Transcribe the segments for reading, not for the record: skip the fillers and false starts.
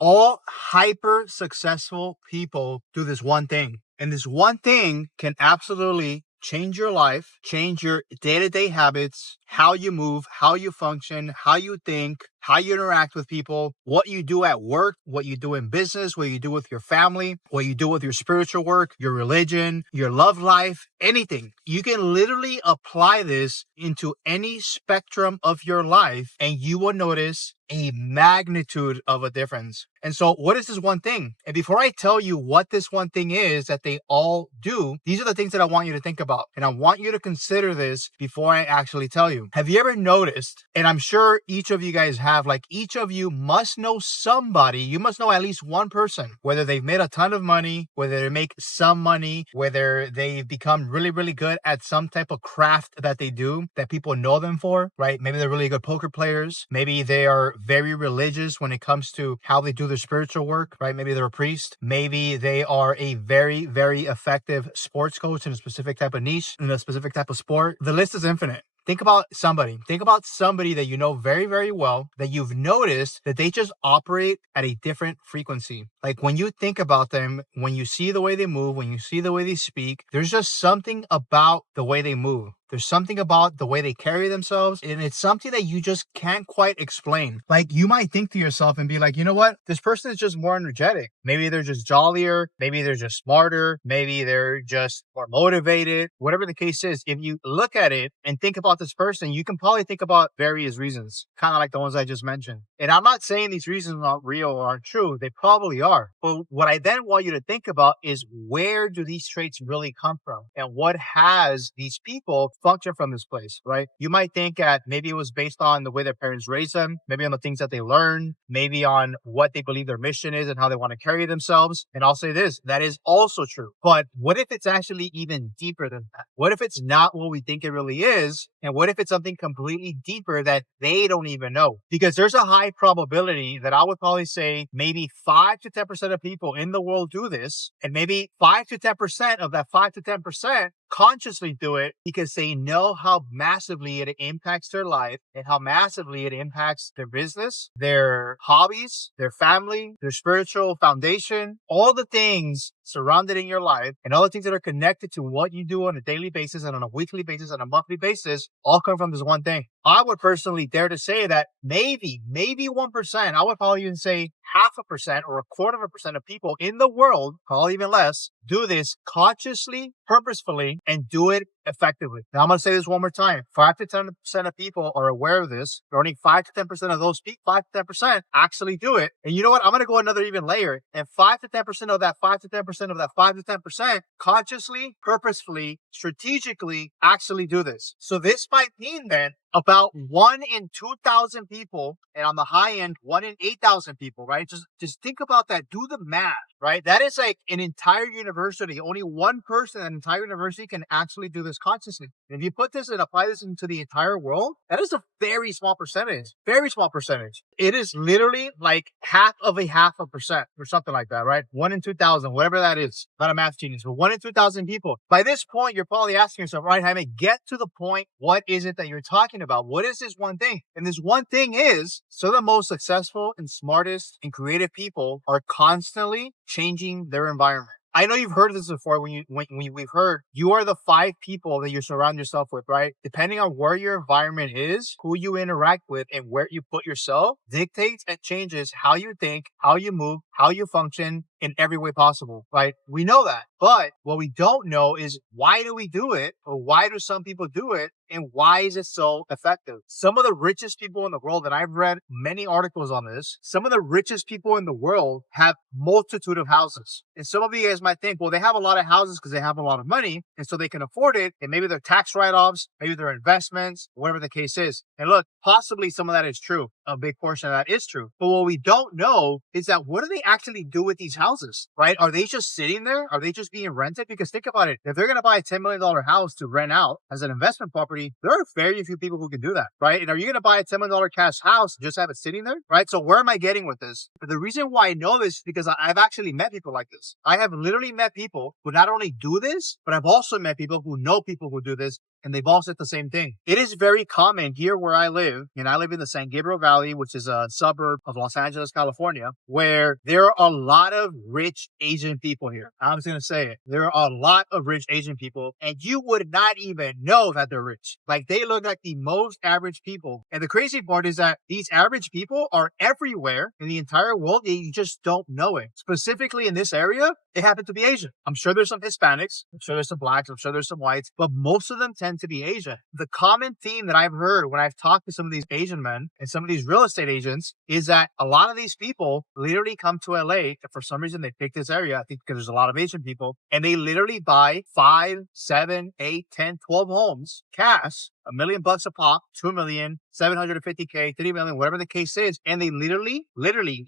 All hyper successful people do this one thing. And this one thing can absolutely change your life, change your day-to-day habits, how you move, how you function, how you think, how you interact with people, what you do at work, what you do in business, what you do with your family, what you do with your spiritual work, your religion, your love life, anything. You can literally apply this into any spectrum of your life and you will notice a magnitude of a difference. And so what is this one thing? And before I tell you what this one thing is that they all do, these are the things that I want you to think about. And I want you to consider this before I actually tell you. Have you ever noticed, and I'm sure each of you guys have, like each of you must know somebody, you must know at least one person, whether they've made a ton of money, whether they make some money, whether they've become really, really good at some type of craft that they do that people know them for, right? Maybe they're really good poker players. Maybe they are very religious when it comes to how they do their spiritual work, right? Maybe they're a priest. Maybe they are a very, very effective sports coach in a specific type of niche, in a specific type of sport. The list is infinite. Think about somebody. Think about somebody that you know very, very well, that you've noticed that they just operate at a different frequency. Like when you think about them, when you see the way they move, when you see the way they speak, there's just something about the way they move. There's something about the way they carry themselves, and it's something that you just can't quite explain. Like you might think to yourself and be like, you know what? This person is just more energetic. Maybe they're just jollier. Maybe they're just smarter. Maybe they're just more motivated. Whatever the case is, if you look at it and think about this person, you can probably think about various reasons, kind of like the ones I just mentioned. And I'm not saying these reasons aren't real or aren't true. They probably are. But what I then want you to think about is, where do these traits really come from? And what has these people function from this place, right? You might think that maybe it was based on the way their parents raised them, maybe on the things that they learned, maybe on what they believe their mission is and how they want to carry themselves. And I'll say this, that is also true. But what if it's actually even deeper than that? What if it's not what we think it really is? And what if it's something completely deeper that they don't even know? Because there's a high probability that I would probably say maybe 5 to 10% of people in the world do this. And maybe 5 to 10% of that 5 to 10% consciously do it because they know how massively it impacts their life and how massively it impacts their business, their hobbies, their family, their spiritual foundation, all the things surrounded in your life and all the things that are connected to what you do on a daily basis and on a weekly basis and a monthly basis all come from this one thing. I would personally dare to say that maybe 1%, I would probably even say 0.5% or 0.25% of people in the world, probably even less, do this consciously, purposefully, and do it effectively. Now, I'm going to say this one more time. 5 to 10% of people are aware of this. But only 5 to 10% of those people, 5 to 10% actually do it. And you know what? I'm going to go another even layer. And 5 to 10% of that 5 to 10% of that 5 to 10% consciously, purposefully, strategically actually do this. So this might mean then about 1 in 2,000 people, and on the high end, 1 in 8,000 people, right? Just think about that. Do the math, right? That is like an entire university. Only one person in an entire university can actually do this consciously. And if you put this and apply this into the entire world, that is a very small percentage. Very small percentage. It is literally like 0.5% or something like that, right? 1 in 2,000, whatever that is. Not a math genius, but 1 in 2,000 people. By this point, you're probably asking yourself, right, Jaime, get to the point. What is it that you're talking about? What is this one thing? And this one thing is, so the most successful and smartest and creative people are constantly changing their environment. I know you've heard this before when we've heard you are the 5 people that you surround yourself with, right? Depending on where your environment is, who you interact with, and where you put yourself dictates and changes how you think, how you move, how you function in every way possible, right? We know that. But what we don't know is, why do we do it? Or why do some people do it? And why is it so effective? Some of the richest people in the world, and I've read many articles on this, some of the richest people in the world have multitude of houses. And some of you guys might think, well, they have a lot of houses because they have a lot of money, and so they can afford it. And maybe they're tax write-offs, maybe they're investments, whatever the case is. And look, possibly some of that is true. A big portion of that is true. But what we don't know is that, what do they actually do with these houses, right? Are they just sitting there? Are they just being rented? Because think about it. If they're going to buy a $10 million house to rent out as an investment property, there are very few people who can do that, right? And are you going to buy a $10 million cash house and just have it sitting there, right? So where am I getting with this? But the reason why I know this is because I've actually met people like this. I have literally met people who not only do this, but I've also met people who know people who do this And they've all said the same thing. It is very common here where I live, and I live in the San Gabriel Valley, which is a suburb of Los Angeles, California, where there are a lot of rich Asian people here. I'm just going to say it. There are a lot of rich Asian people, and you would not even know that they're rich. Like, they look like the most average people. And the crazy part is that these average people are everywhere in the entire world, and you just don't know it. Specifically in this area, they happen to be Asian. I'm sure there's some Hispanics, I'm sure there's some blacks, I'm sure there's some whites, but most of them tend to be Asian. The common theme that I've heard when I've talked to some of these Asian men and some of these real estate agents is that a lot of these people literally come to LA, and for some reason they pick this area, I think because there's a lot of Asian people, and they literally buy 5, 7, 8, 10, 12 homes cash, $1 million a pop, 2 million, 750K, 3 million, whatever the case is. And they literally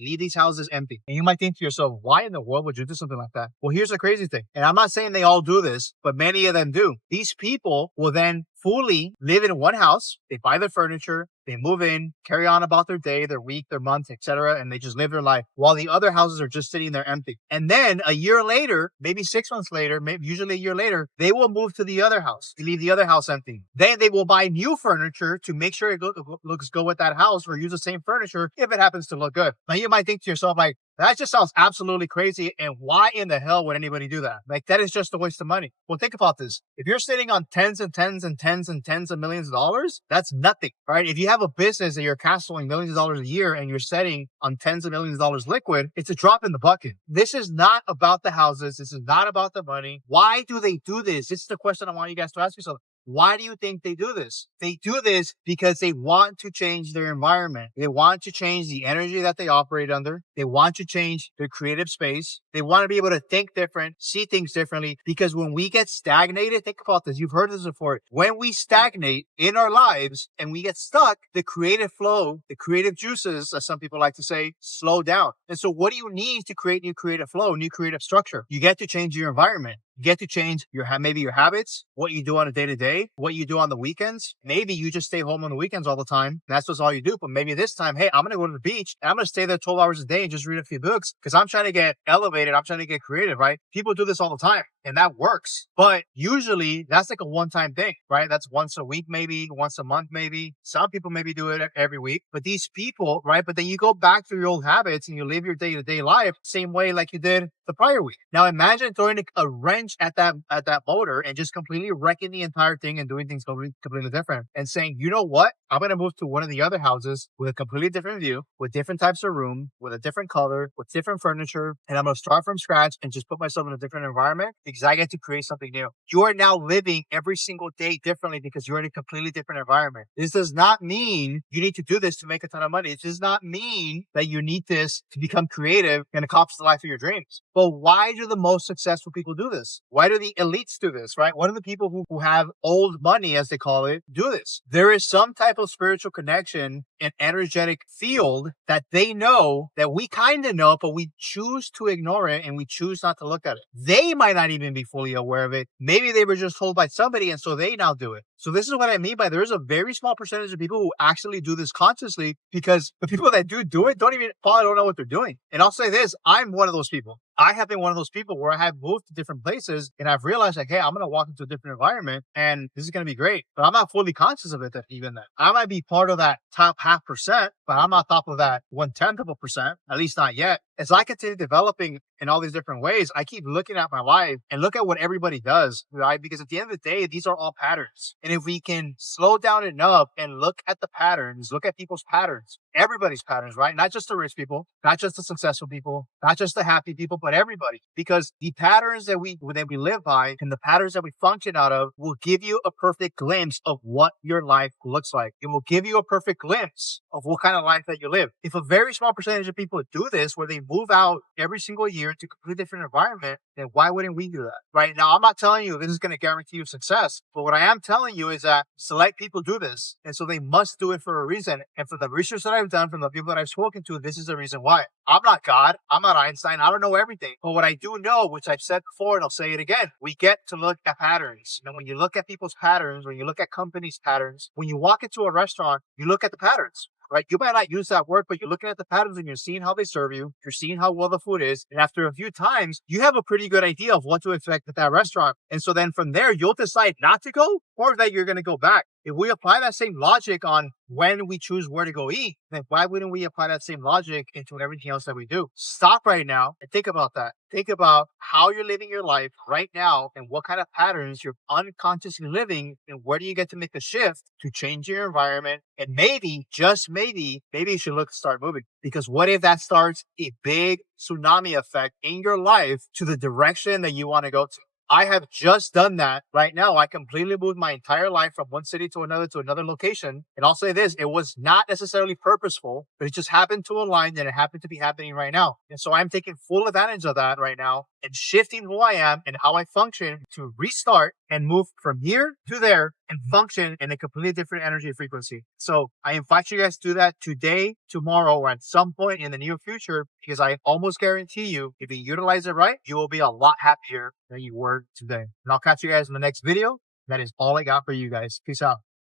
leave these houses empty. And you might think to yourself, why in the world would you do something like that? Well, here's the crazy thing. And I'm not saying they all do this, but many of them do. These people will then fully live in one house. They buy their furniture, they move in, carry on about their day, their week, their month, etc., and they just live their life while the other houses are just sitting there empty. And then a year later, maybe 6 months later, maybe usually a year later, they will move to the other house. They leave the other house empty. Then they will buy new furniture to make sure it looks good with that house, or use the same furniture if it happens to look good. Now you might think to yourself, like, that just sounds absolutely crazy. And why in the hell would anybody do that? Like, that is just a waste of money. Well, think about this. If you're sitting on tens and tens and tens and tens of millions of dollars, that's nothing, right? If you have a business that you're cash flowing millions of dollars a year and you're sitting on tens of millions of dollars liquid, it's a drop in the bucket. This is not about the houses. This is not about the money. Why do they do this? This is the question I want you guys to ask yourself. Why do you think they do this? They do this because they want to change their environment. They want to change the energy that they operate under. They want to change their creative space. They want to be able to think different, see things differently. Because when we get stagnated, think about this. You've heard this before. When we stagnate in our lives and we get stuck, the creative flow, the creative juices, as some people like to say, slow down. And so what do you need to create new creative flow, new creative structure? You get to change your environment. You get to change maybe your habits, what you do on a day-to-day, what you do on the weekends. Maybe you just stay home on the weekends all the time. That's just all you do. But maybe this time, hey, I'm going to go to the beach and I'm going to stay there 12 hours a day and just read a few books because I'm trying to get elevated. I'm trying to get creative, right? People do this all the time. And that works. But usually that's like a one-time thing, right? That's once a week, maybe once a month, maybe. Some people maybe do it every week. But these people, right? But then you go back to your old habits and you live your day-to-day life same way like you did the prior week. Now imagine throwing a wrench at that motor and just completely wrecking the entire thing and doing things completely different and saying, you know what? I'm going to move to one of the other houses with a completely different view, with different types of room, with a different color, with different furniture. And I'm going to start from scratch and just put myself in a different environment because I get to create something new. You are now living every single day differently because you're in a completely different environment. This does not mean you need to do this to make a ton of money. It does not mean that you need this to become creative and accomplish the life of your dreams. But why do the most successful people do this? Why do the elites do this, right? Why do the people who have old money, as they call it, do this? There is some type of spiritual connection and energetic field that they know that we kind of know, but we choose to ignore it and we choose not to look at it. They might not even be fully aware of it. Maybe they were just told by somebody and so they now do it. So this is what I mean by there is a very small percentage of people who actually do this consciously because the people that do it probably don't know what they're doing. And I'll say this, I'm one of those people. I have been one of those people where I have moved to different places and I've realized like, hey, I'm going to walk into a different environment and this is going to be great. But I'm not fully conscious of it even then. I might be part of that top 0.5%, but I'm not top of that 1/10%, at least not yet. As I continue developing in all these different ways, I keep looking at my life and look at what everybody does, right? Because at the end of the day, these are all patterns. And if we can slow down enough and look at the patterns, look at people's patterns, everybody's patterns, right? Not just the rich people, not just the successful people, not just the happy people, but everybody. Because the patterns that we live by and the patterns that we function out of will give you a perfect glimpse of what your life looks like. It will give you a perfect glimpse of what kind of life that you live. If a very small percentage of people do this, where they move out every single year to a completely different environment, then why wouldn't we do that? Right now, I'm not telling you this is going to guarantee you success, but what I am telling you is that select people do this. And so they must do it for a reason. And for the research that I've done, from the people that I've spoken to, this is the reason why. I'm not God. I'm not Einstein. I don't know everything. But what I do know, which I've said before, and I'll say it again, we get to look at patterns. And when you look at people's patterns, when you look at companies' patterns, when you walk into a restaurant, you look at the patterns. Right? You might not use that word, but you're looking at the patterns and you're seeing how they serve you. You're seeing how well the food is. And after a few times, you have a pretty good idea of what to expect at that restaurant. And so then from there, you'll decide not to go course that you're going to go back. If we apply that same logic on when we choose where to go eat, then why wouldn't we apply that same logic into everything else that we do? Stop right now and think about that. Think about how you're living your life right now and what kind of patterns you're unconsciously living, and where do you get to make a shift to change your environment. And maybe, just maybe you should start moving. Because what if that starts a big tsunami effect in your life to the direction that you want to go to? I have just done that right now. I completely moved my entire life from one city to another location. And I'll say this, it was not necessarily purposeful, but it just happened to align and it happened to be happening right now. And so I'm taking full advantage of that right now and shifting who I am and how I function to restart and move from here to there and function in a completely different energy frequency. So I invite you guys to do that today, tomorrow, or at some point in the near future, because I almost guarantee you, if you utilize it right, you will be a lot happier than you were today. And I'll catch you guys in the next video. That is all I got for you guys. Peace out.